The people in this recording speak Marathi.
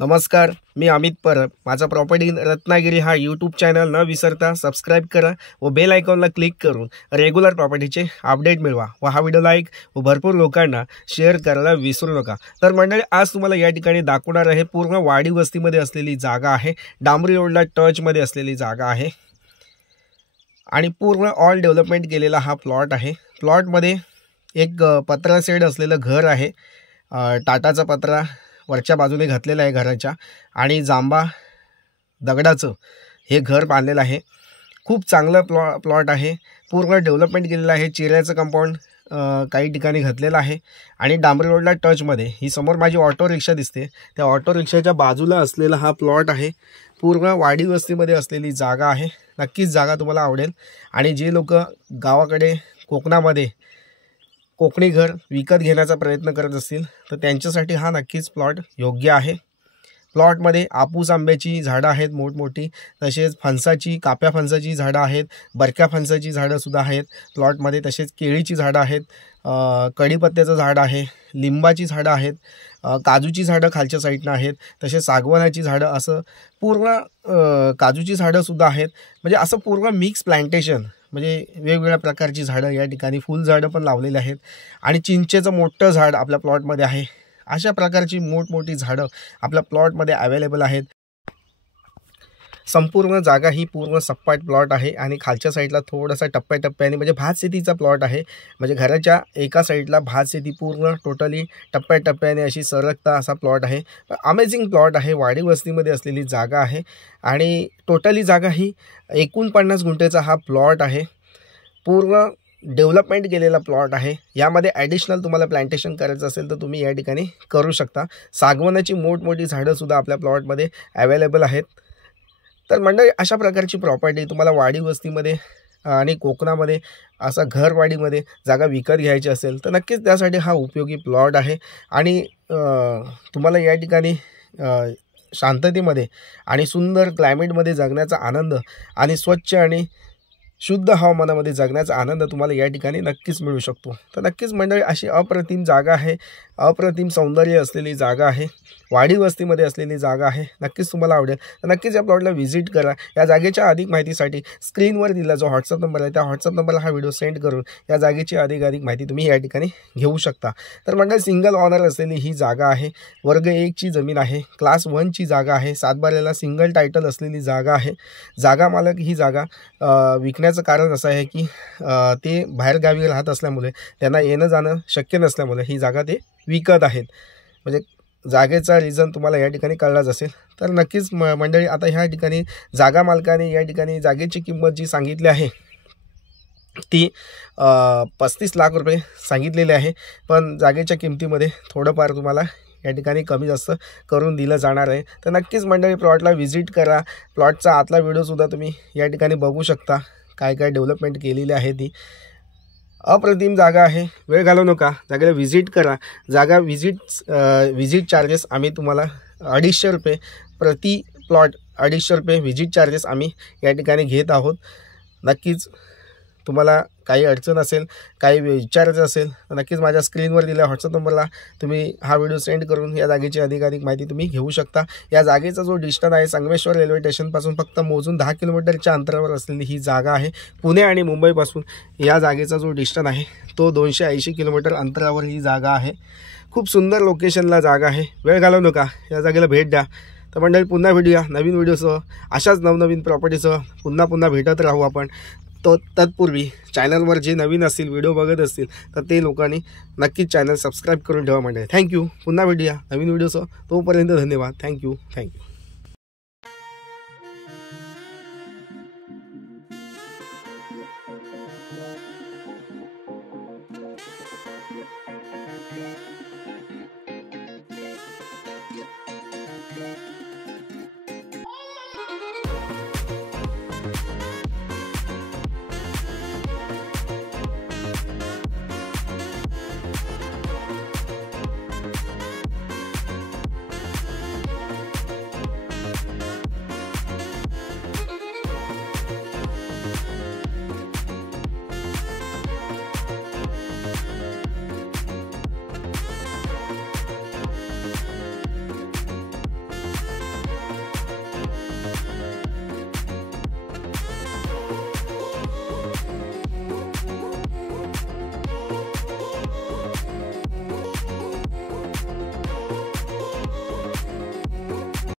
नमस्कार, मी अमित परब। माझा प्रॉपर्टी रत्नागिरी हा यूट्यूब चॅनल न विसरता सबस्क्राईब करा व बेल आयकॉनला क्लिक करून रेग्युलर प्रॉपर्टीचे अपडेट मिळवा व हा व्हिडिओ लाईक व भरपूर लोकांना शेअर करायला विसरू नका। तर मंडळी, आज तुम्हाला या ठिकाणी दाखवणार आहे पूर्ण वाडी वस्तीमध्ये असलेली जागा आहे, डांबरी रोडला टचमध्ये असलेली जागा आहे आणि पूर्ण ऑल डेव्हलपमेंट केलेला हा प्लॉट आहे। प्लॉटमध्ये एक पत्रा शेड असलेलं घर आहे, टाटाचा पत्रा वरच्या बाजूने घातलेला आहे घराच्या, आणि जांबा दगडाचं हे घर बांधलेलं आहे। खूप चांगलं प्लॉट आहे, पूर्ण डेव्हलपमेंट केलेलं आहे। चिऱ्याचं कंपाऊंड काही ठिकाणी घातलेलं आहे आणि डांबरी रोडला टचमध्ये ही समोर माझी ऑटो रिक्षा दिसते, त्या ऑटो रिक्षाच्या बाजूला असलेला हा प्लॉट आहे। पूर्ण वाडी वस्तीमध्ये असलेली जागा आहे। नक्कीच जागा तुम्हाला आवडेल आणि जे लोक गावाकडे कोकणामध्ये कोकणी घर विकत घेण्याचा प्रयत्न करत असतील तर त्यांच्यासाठी हा नक्कीच प्लॉट योग्य आहे। प्लॉटमध्ये आपूस आंब्याची झाडं आहेत मोठमोठी, तसेच फणसाची, काप्या फणसाची झाडं आहेत, बरक्या फणसाची झाडं सुद्धा आहेत प्लॉटमध्ये, तसेच केळीची झाडं आहेत, कढीपत्त्याचं झाड आहे, लिंबाची झाडं आहेत, काजूची झाडं खालच्या साईडनं आहेत, तसेच सागवानाची झाडं, असं पूर्ण काजूची झाडं सुद्धा आहेत। म्हणजे असं पूर्ण मिक्स प्लांटेशन, म्हणजे वेगवेगळ्या प्रकारची झाडं या ठिकाणी, फुल झाडं पण लावलेली आहेत आणि चिंचेचं मोठं झाड आपल्या प्लॉटमध्ये आहे। अशा प्रकारची मोठमोठी झाडं आपल्या प्लॉटमध्ये अवेलेबल आहेत। संपूर्ण जागा ही पूर्ण सपाट प्लॉट आहे आणि खालच्या साईडला थोडासा टप्प्याटप्प्याने, म्हणजे भात शेतीचा प्लॉट आहे। म्हणजे घराच्या एका साईडला भात शेती पूर्ण टोटली टप्प्याटप्प्याने अशी सरकता असा प्लॉट आहे। अमेझिंग प्लॉट आहे, वाडी वस्तीमध्ये असलेली जागा आहे आणि टोटली जागा ही 49 गुंठेचा हा प्लॉट आहे। पूर्ण डेव्हलपमेंट केलेला प्लॉट आहे। यामध्ये ॲडिशनल तुम्हाला प्लांटेशन करायचं असेल तर तुम्ही या ठिकाणी करू शकता। सागवानाची मोठमोठी झाडंसुद्धा आपल्या प्लॉटमध्ये अवेलेबल आहेत। तर मंडळी, अशा प्रकारची प्रॉपर्टी तुम्हाला वाडी वस्तीमध्ये आणि कोकणामध्ये असा घरवाडीमध्ये जागा विकत घ्यायची असेल तर नक्कीच त्यासाठी हा उपयोगी प्लॉट आहे। आणि तुम्हाला या ठिकाणी शांततेमध्ये आणि सुंदर क्लायमेटमध्ये जगण्याचा आनंद आणि स्वच्छ आणि शुद्ध हवामानामध्ये जगण्याचा आनंद तुम्हाला या ठिकाणी नक्कीच मिळू शकतो। तर नक्कीच मंडळी, अशी अप्रतिम जागा आहे, अप्रतिम सौंदर्य असलेली जागा आहे, वाडी वस्तीमध्ये असलेली जागा आहे। नक्कीच तुम्हाला आवडेल तर नक्कीच या प्लॉटला व्हिजिट करा। या जागेच्या अधिक माहितीसाठी स्क्रीनवर दिला जो व्हॉट्सअप नंबर आहे त्या व्हॉट्सअप नंबरला हा व्हिडिओ सेंड करून या जागेची अधिक माहिती तुम्ही या ठिकाणी घेऊ शकता। तर मंडळी, सिंगल ऑनर असलेली ही जागा आहे, वर्ग 1ची जमीन आहे, क्लास 1ची जागा आहे, 7 बारेला सिंगल टायटल असलेली जागा आहे। जागा मालक ही जागा विकण्याचं कारण असं आहे की ते बाहेरगावी राहत असल्यामुळे त्यांना येणं जाणं शक्य नसल्यामुळे ही जागा ते विकत आहेत। म्हणजे जागेचा रिझन तुम्हाला या ठिकाणी कळलाच असेल। तर नक्कीच मंडळी, आता ह्या ठिकाणी जागा मालकाने या ठिकाणी जागेची किंमत जी सांगितली आहे ती 35 लाख रुपये सांगितलेले आहे, पण जागेच्या किमतीमध्ये थोडंफार तुम्हाला या ठिकाणी कमी जास्त करून दिलं जाणार आहे। तर नक्कीच मंडळी, प्लॉटला व्हिजिट करा। प्लॉटचा आतला व्हिडिओसुद्धा तुम्ही या ठिकाणी बघू शकता, काय काय डेव्हलपमेंट केलेली आहे ती। अप्रतिम जागा आहे, वेळ घालवू नका, जागेला व्हिजिट करा। जागा व्हिजिट चार्जेस आम्ही तुम्हाला 250 रुपये प्रति प्लॉट, 250 रुपये व्हिजिट चार्जेस आम्ही या ठिकाणी घेत आहोत। नक्कीच तुम्हाला काही अडचण असेल, काही विचारायचं असेल तर नक्कीच माझ्या स्क्रीनवर दिलेल्या व्हॉट्सअप नंबरला तुम्ही हा व्हिडिओ सेंड करून या जागेची अधिक माहिती तुम्ही घेऊ शकता। या जागेचा जो डिस्टन्स आहे, संगमेश्वर रेल्वे स्टेशनपासून फक्त मोजून 10 किलोमीटरच्या अंतरावर असलेली ही जागा आहे। पुणे आणि मुंबईपासून या जागेचा जो डिस्टन्स आहे तो 280 किलोमीटर अंतरावर ही जागा आहे। खूप सुंदर लोकेशनला जागा आहे, वेळ घालवू नका, या जागेला भेट द्या। तर मंडळी, पुन्हा भेटूया नवीन व्हिडिओसह, अशाच नवनवीन प्रॉपर्टीसह पुन्हा भेटत राहू आपण। तो तत्पूर्वी चॅनलवर जे नवीन असतील, व्हिडिओ बघत असतील तर ते लोकांनी नक्कीच चॅनल सबस्क्राईब करून ठेवा मंडळी। थँक्यू, पुन्हा भेटूया नवीन व्हिडिओसह, तोपर्यंत धन्यवाद, थँक्यू।